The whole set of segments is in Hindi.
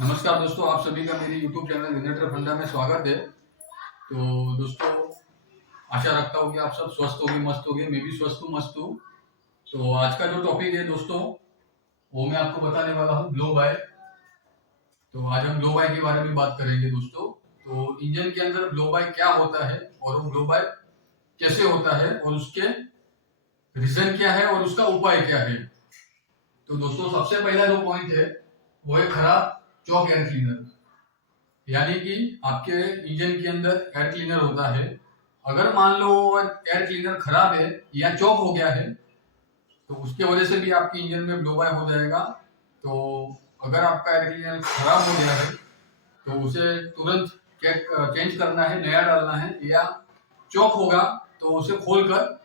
नमस्कार दोस्तों, आप सभी का मेरे YouTube चैनल जनरेटर फंडा में स्वागत है। तो दोस्तों, आशा रखता हूँ कि आप सब स्वस्थ होंगे, मस्त होंगे। मैं भी स्वस्थ हूँ, मस्त हूँ। तो आज का जो टॉपिक है दोस्तों, वो मैं आपको बताने वाला हूँ ग्लो बाय। तो आज हम ग्लो बाय के बारे में बात करेंगे दोस्तों। तो इंजन के अंदर ग्लो बाय क्या होता है और वो ग्लो बाय कैसे होता है और उसके रीजन क्या है और उसका उपाय क्या है। तो दोस्तों, सबसे पहला जो पॉइंट है वो है खराब चॉक एयर क्लीनर। यानी कि आपके इंजन के अंदर एयर क्लीनर होता है। अगर मान लो एयर क्लीनर खराब है या चौक हो गया है, तो उसके वजह से भी आपके इंजन में ब्लो बाय हो जाएगा। तो अगर आपका एयर क्लीनर खराब हो गया है तो उसे तुरंत चेंज करना है, नया डालना है। या चौक होगा तो उसे खोलकर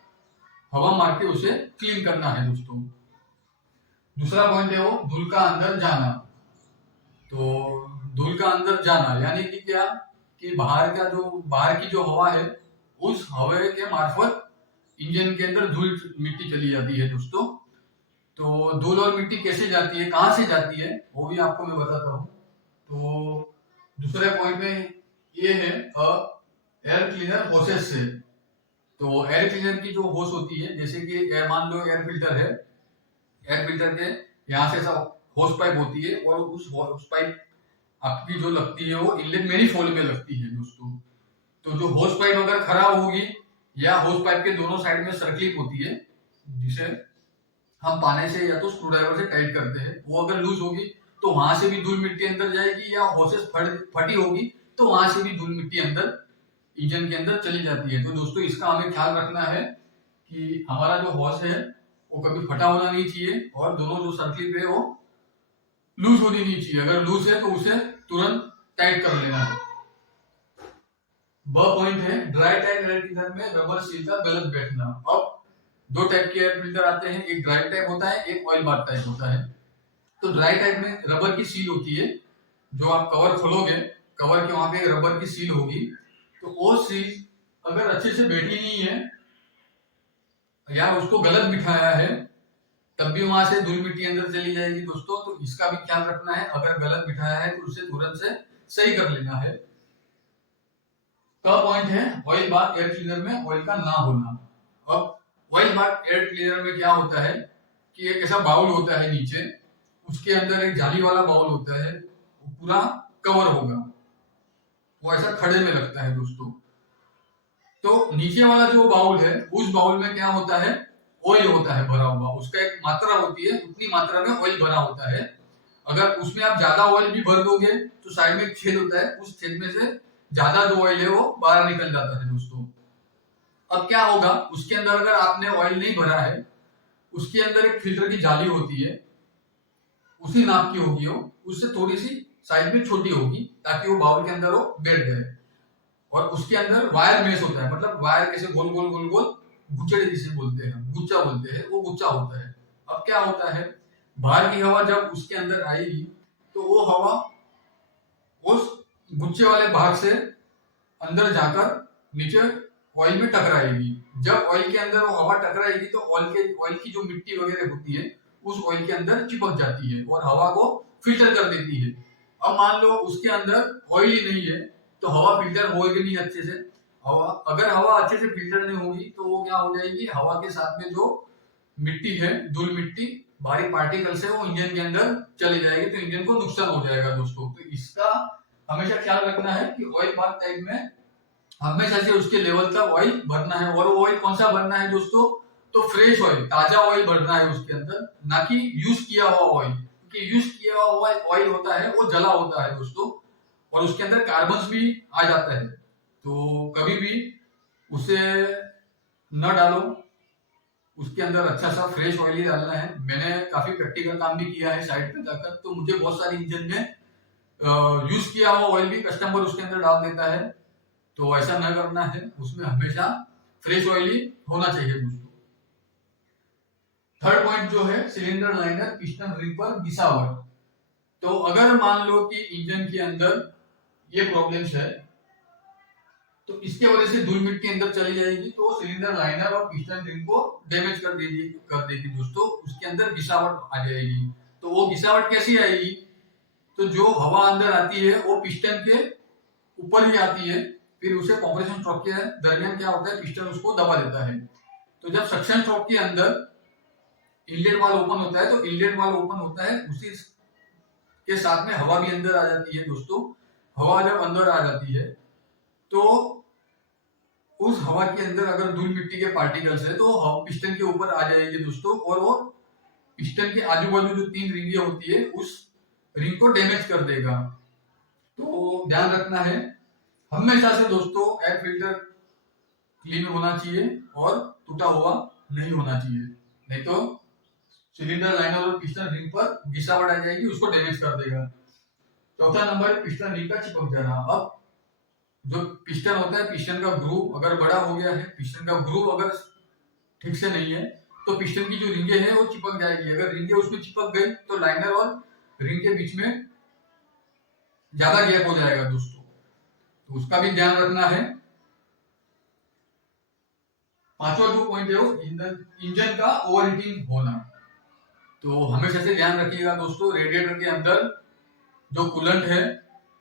हवा मार के उसे क्लीन करना है दोस्तों। दूसरा पॉइंट है वो धूल का अंदर जाना। तो धूल का अंदर जाना यानी कि क्या, कि बाहर की जो हवा है, उस हवा के मार्फत इंजन के अंदर धूल मिट्टी चली जाती है दोस्तों। तो धूल और मिट्टी कैसे जाती है, कहाँ से जाती है, वो भी आपको मैं बताता हूँ। तो दूसरे पॉइंट में ये है एयर क्लीनर होसेस से। तो एयर क्लीनर की जो होस होती है, जैसे कि मान लो एयर फिल्टर है, एयर फिल्टर के यहाँ से सब होस पाइप होती है और उस होस पाइप आपकी जो लगती है वो इनलेट मैनिफोल्ड में लगती है दोस्तों। तो जो होस पाइप अगर खराब होगी या होस पाइप के दोनों साइड में सर्कलिप होती है, जिसे हम पाने से या तो स्क्रू ड्राइवर से टाइट करते हैं, वो अगर लूज होगी तो वहां से भी धूल मिट्टी अंदर जाएगी। या होसेस फटी होगी तो वहां से भी धूल मिट्टी अंदर इंजन के अंदर चली जाती है। तो दोस्तों, इसका हमें ख्याल रखना है कि हमारा जो हॉस है वो कभी फटा होना नहीं चाहिए और दोनों जो सर्कलिप है वो लूज होनी नहीं चाहिए। अगर लूज है तो उसे तुरंत टाइट कर लेना है। ब पॉइंट है ड्राई टाइप एयर फिल्टर में रबर सील का गलत बैठना। अब दो टाइप के एयर फिल्टर आते हैं, एक ड्राई टाइप होता है, एक ऑयल बाथ टाइप होता है। तो ड्राई टाइप में रबर की सील होती है। जो आप कवर खोलोगे, कवर के वहां पे रबर की सील होगी। तो वो सील अगर अच्छे से बैठी नहीं है या उसको गलत बिठाया है, तब भी वहां से धूल मिट्टी अंदर चली जाएगी दोस्तों। तो इसका भी ख्याल रखना है। अगर गलत बिठाया है तो उसे तुरंत से सही कर लेना है। का पॉइंट है ऑयल बाथ एयर क्लीनर में ऑयल का ना होना। अब ऑयल बाथ एयर क्लीनर में क्या होता है कि एक ऐसा बाउल होता है नीचे, उसके अंदर एक जाली वाला बाउल होता है, वो पूरा कवर होगा, वो ऐसा खड़े में लगता है दोस्तों। तो नीचे वाला जो बाउल है, उस बाउल में क्या होता है, ऑयल होता है भरा हुआ। उसका एक मात्रा होती है, उतनी मात्रा में ऑयल भरा होता है। अगर उसमें आप ज्यादा ऑयल भी भर दोगे तो साइड में एक छेद होता है, उस छेद में से ज्यादा जो ऑयल है वो बाहर निकल जाता है दोस्तों। अब क्या होगा, उसके अंदर अगर आपने ऑयल नहीं भरा है, उसके अंदर एक फिल्टर की जाली होती है, उसी नाप की होगी वो, उससे थोड़ी सी साइज में छोटी होगी ताकि वो बाउल के अंदर वो बैठ जाए। और उसके अंदर वायर मेश होता है, मतलब वायर कैसे गोल गोल गोल गोल गुच्चे जिसे बोलते हैं, गुच्चा बोलते हैं, वो गुच्चा होता है। अब क्या होता है, बाहर की हवा जब उसके अंदर आएगी तो वो हवा उस गुच्चे वाले भाग से अंदर जाकर नीचे ऑयल में टकराएगी। जब ऑयल के अंदर वो हवा टकराएगी तो ऑयल की जो मिट्टी वगैरह होती है उस ऑयल के अंदर चिपक जाती है और हवा को फिल्टर कर देती है। अब मान लो उसके अंदर ऑयल ही नहीं है तो हवा फिल्टर होगी नहीं अच्छे से। अगर हवा अच्छे से फिल्टर नहीं होगी तो वो क्या हो जाएगी, हवा के साथ में जो मिट्टी है, धूल मिट्टी, भारी पार्टिकल्स है, वो इंजन के अंदर चली जाएगी तो इंजन को नुकसान हो जाएगा दोस्तों। तो इसका हमेशा ख्याल रखना है कि ऑयल बाथ टाइप में हमेशा से उसके लेवल का ऑयल भरना है। और वो ऑयल कौन सा भरना है दोस्तों, तो फ्रेश ऑयल, ताजा ऑयल भरना है उसके अंदर, ना कि यूज किया हुआ ऑयल। क्योंकि यूज किया हुआ ऑयल होता है वो जला होता है दोस्तों और उसके अंदर कार्बन भी आ जाता है। तो कभी भी उसे न डालो, उसके अंदर अच्छा सा फ्रेश ऑयल ही डालना है। मैंने काफी प्रैक्टिकल काम भी किया है साइड पे जाकर, तो मुझे बहुत सारी इंजन में यूज किया हुआ ऑयल भी कस्टमर उसके अंदर डाल देता है। तो ऐसा न करना है, उसमें हमेशा फ्रेश ऑयल ही होना चाहिए दोस्तों। थर्ड पॉइंट जो है सिलेंडर लाइनर पिस्टन रिंग पर घिसावट। तो अगर मान लो कि इंजन के अंदर ये प्रॉब्लम्स है तो इसके वजह से धूल मिट्टी अंदर चली जाएगी तो सिलेंडर लाइनर और पिस्टन रिंग को डैमेज कर देगी दोस्तों। उसके अंदर घिसावट आ जाएगी। तो वो घिसावट कैसी आएगी, तो जो हवा अंदर आती है वो पिस्टन के ऊपर ही आती है, फिर उसे कंप्रेशन स्ट्रोक के दरमियान क्या होता है, पिस्टन उसको दबा देता है। तो जब सक्शन स्ट्रोक के अंदर इनलेट वाल्व ओपन होता है, तो इनलेट वाल्व ओपन होता है, उसी के साथ में हवा भी अंदर आ जाती है दोस्तों। हवा जब अंदर आ जाती है तो उस हवा के अंदर अगर धूल मिट्टी के पार्टिकल्स है तो पिस्टन के ऊपर आ जाएंगे दोस्तों, और वो पिस्टन के आजू बाजू जो 3 रिंगे होती है उस रिंग को डैमेज कर देगा। तो ध्यान रखना है हमेशा से दोस्तों, एयर फिल्टर क्लीन होना चाहिए और टूटा हुआ नहीं होना चाहिए, नहीं तो सिलेंडर लाइनर और पिस्टन रिंग पर घिसावट आ जाएगी, उसको डैमेज कर देगा। चौथा नंबर है पिस्टन रिंग का चिपक जाना। अब जो पिस्टन होता है, पिस्टन का ग्रूव अगर बड़ा हो गया है, पिस्टन का ग्रूव अगर ठीक से नहीं है, तो पिस्टन की जो रिंगे है वो चिपक जाएगी। अगर रिंगे उसमें चिपक गई तो लाइनर और रिंग के बीच में ज्यादा गैप हो जाएगा दोस्तों, तो उसका भी ध्यान रखना है। पांचवा जो पॉइंट है वो इंजन का ओवरहीटिंग होना। तो हमेशा से ध्यान रखिएगा दोस्तों, रेडिएटर के अंदर जो कूलेंट है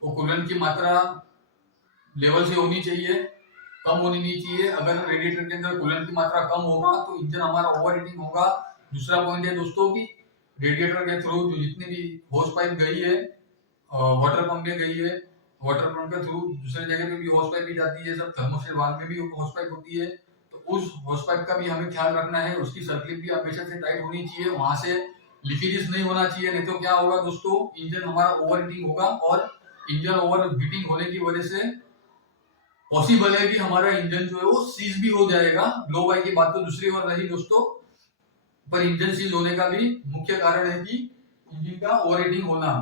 वो कूलेंट की मात्रा लेवल से होनी चाहिए, कम होनी नहीं चाहिए। अगर रेडिएटर के अंदर कूलेंट की मात्रा कम होगा तो इंजन हमारा ओवरहीटिंग होगा। दूसरा पॉइंट है दोस्तों कि रेडिएटर के थ्रू जो जितनी भी होस पाइप गई है, वाटर पंप में गई है, वाटर पंप के थ्रू दूसरे जगह पे भी होस पाइप भी जाती है, सब थर्मोस्टेट वाल्व में भी होस पाइप होती है, तो उस होस पाइप का भी हमें ख्याल रखना है। उसकी सर्किट भी हमेशा से टाइट होनी चाहिए, वहां से लीकेजेस नहीं होना चाहिए, नहीं तो क्या होगा दोस्तों, इंजन हमारा ओवरहीटिंग होगा, और इंजन ओवरहीटिंग होने की वजह से पॉसिबल है कि हमारा इंजन जो है वो सीज भी हो जाएगा। लो बाई की बात तो दूसरी ओर रही दोस्तों, पर इंजन सीज होने का भी मुख्य कारण है कि इंजन का ओवरहीटिंग होना।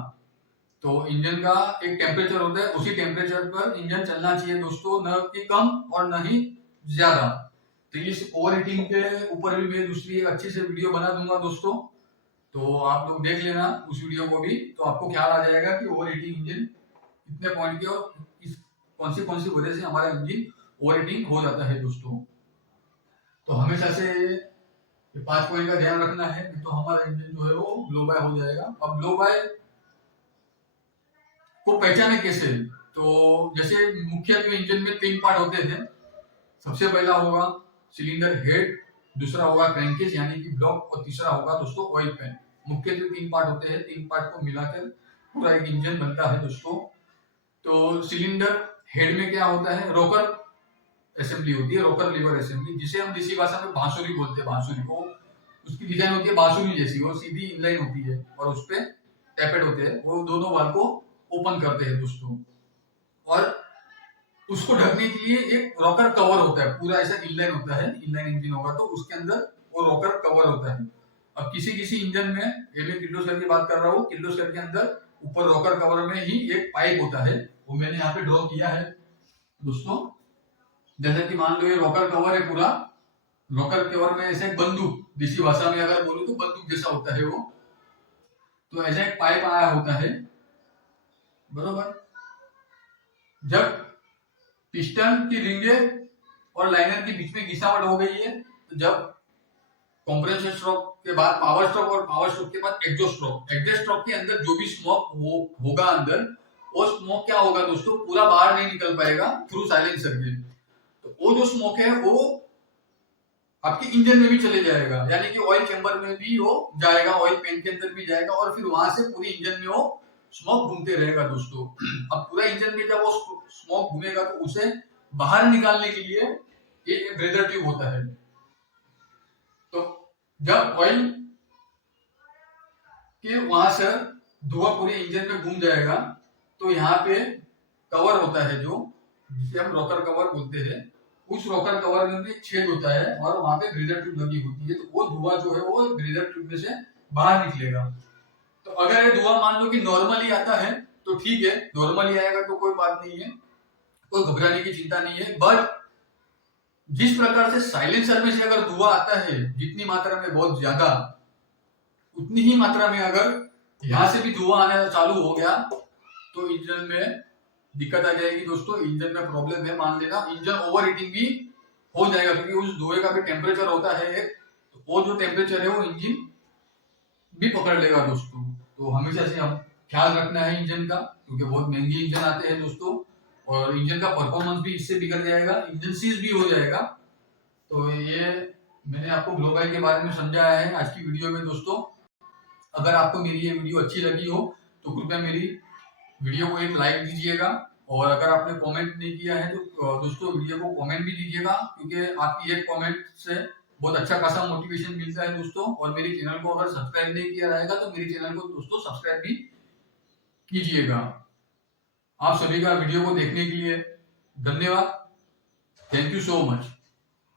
तो इंजन का एक टेम्परेचर होता है, उसी टेम्परेचर पर इंजन चलना चाहिए दोस्तों, न कि कम और न ही ज्यादा। तो इस ओवरहीटिंग के ऊपर भी मैं दूसरी एक अच्छी से वीडियो बना दूंगा दोस्तों, तो आप लोग देख लेना उस वीडियो को भी, तो आपको ख्याल आ जाएगा कि ओवरहीटिंग इंजन कितने पॉइंट के और कौन सी वजह से हमारा इंजन ओवरहीटिंग हो जाता है दोस्तों। तो हमेशा से ये 5 पॉइंट का ध्यान रखना है, तो हमारा इंजन जो है वो लो बाय हो जाएगा। अब लो बाय को पहचाने कैसे, तो जैसे मुख्यत्वे इंजन में 3 पार्ट होते हैं। सबसे पहला होगा सिलेंडर हेड, दूसरा होगा क्रैंकेज यानी कि ब्लॉक, और तीसरा होगा दोस्तों ऑयल पैन। मुख्यत्वे 3 पार्ट होते हैं, 3 पार्ट को मिलाकर पूरा एक इंजन बनता है दोस्तों। तो सिलेंडर हेड में क्या होता है, रोकर असेंबली होती है, रोकर लीवर असेंबली, जिसे हम देसी भाषा में बांसुरी बोलते हैं। बांसुरी को उसकी डिजाइन होती है बांसुरी जैसी, वो सीधी इनलाइन होती है और उस पे टैपेड होते हैं, वो दोनों वाल्व को ओपन करते हैं दोस्तों। और उसको ढकने के लिए एक रॉकर कवर होता है, पूरा ऐसा इनलाइन होता है, इनलाइन इंजन होगा तो उसके अंदर वो रॉकर कवर होता है। अब किसी किसी इंजन में, ये मैं किर्लोस्कर की बात कर रहा हूँ, किर्लोस्कर के अंदर ऊपर रॉकर कवर में ही एक पाइप होता है, वो मैंने यहाँ पे ड्रॉ किया है दोस्तों। जैसे कि मान लो ये रॉकर कवर है पूरा, रॉकर कवर में ऐसे एक बंदूक, देसी भाषा में अगर बोलूं तो बंदूक जैसा होता है वो, तो ऐसा एक पाइप आया होता है बरोबर। जब पिस्टन की रिंगे और लाइनर के बीच में घिसावट हो गई है, तो जब कंप्रेसर स्ट्रोक के बाद पावर स्ट्रोक और पावर स्ट्रोक के बाद एग्जॉस्ट स्ट्रोक, एग्जॉस्ट स्ट्रोक के अंदर जो भी स्मोक होगा अंदर, वो स्मोक क्या होगा दोस्तों, पूरा बाहर नहीं निकल पाएगा थ्रू साइलेंसर के। तो वो जो स्मोक है वो आपके इंजन में भी चले जाएगा, यानी कि ऑयल चैम्बर में भी वो जाएगा, ऑयल पेन के अंदर भी जाएगा, और फिर वहां से पूरी इंजन में वो स्मोक घूमते रहेगा दोस्तों। अब पूरा इंजन में जब वो स्मोक घूमेगा तो उसे बाहर निकालने के लिए एक ब्रेदर ट्यूब होता है। तो जब ऑयल के वहां से धुआं पूरे इंजन में घूम जाएगा, तो यहाँ पे कवर होता है जो, जिसे हम रॉकर कवर बोलते हैं, उस रॉकर कवर में एक छेद होता है और वहां पे ब्रीदर ट्यूब लगी होती है, तो वो धुआं जो है वो ब्रीदर ट्यूब में से बाहर निकलेगा। तो अगर ये धुआं मान लो कि नॉर्मली आता है तो ठीक है, नॉर्मली आएगा तो कोई बात नहीं है, कोई घबराने की चिंता नहीं है। बट जिस प्रकार से साइलेंसर में से अगर धुआं आता है जितनी मात्रा में, बहुत ज्यादा, उतनी ही मात्रा में अगर यहां से भी धुआं आना चालू हो गया तो इंजन में दिक्कत आ जाएगी दोस्तों, इंजन में प्रॉब्लम है, मान लेना इंजन ओवरहीटिंग भी हो जाएगा, क्योंकि उस धुएं का भी टेम्परेचर होता है एक, तो वो जो टेम्परेचर है वो इंजन भी पकड़ लेगा दोस्तों। तो हमेशा से हम ख्याल रखना है इंजन का, क्योंकि बहुत महंगे इंजन आते हैं दोस्तों, और इंजन का परफॉर्मेंस भी इससे बिगड़ जाएगा, इंजन सीज भी हो जाएगा। तो ये मैंने आपको ग्लो गाइड के बारे में समझाया है आज की वीडियो में दोस्तों। अगर आपको मेरी ये वीडियो अच्छी लगी हो तो कृपया मेरी वीडियो को एक लाइक दीजिएगा, और अगर आपने कमेंट नहीं किया है तो दोस्तों वीडियो को कमेंट भी दीजिएगा, क्योंकि आपकी एक कमेंट से बहुत अच्छा खासा मोटिवेशन मिलता है दोस्तों। और मेरे चैनल को अगर सब्सक्राइब नहीं किया रहेगा तो मेरे चैनल को दोस्तों सब्सक्राइब भी कीजिएगा। आप सभी का वीडियो को देखने के लिए धन्यवाद। Thank you so much.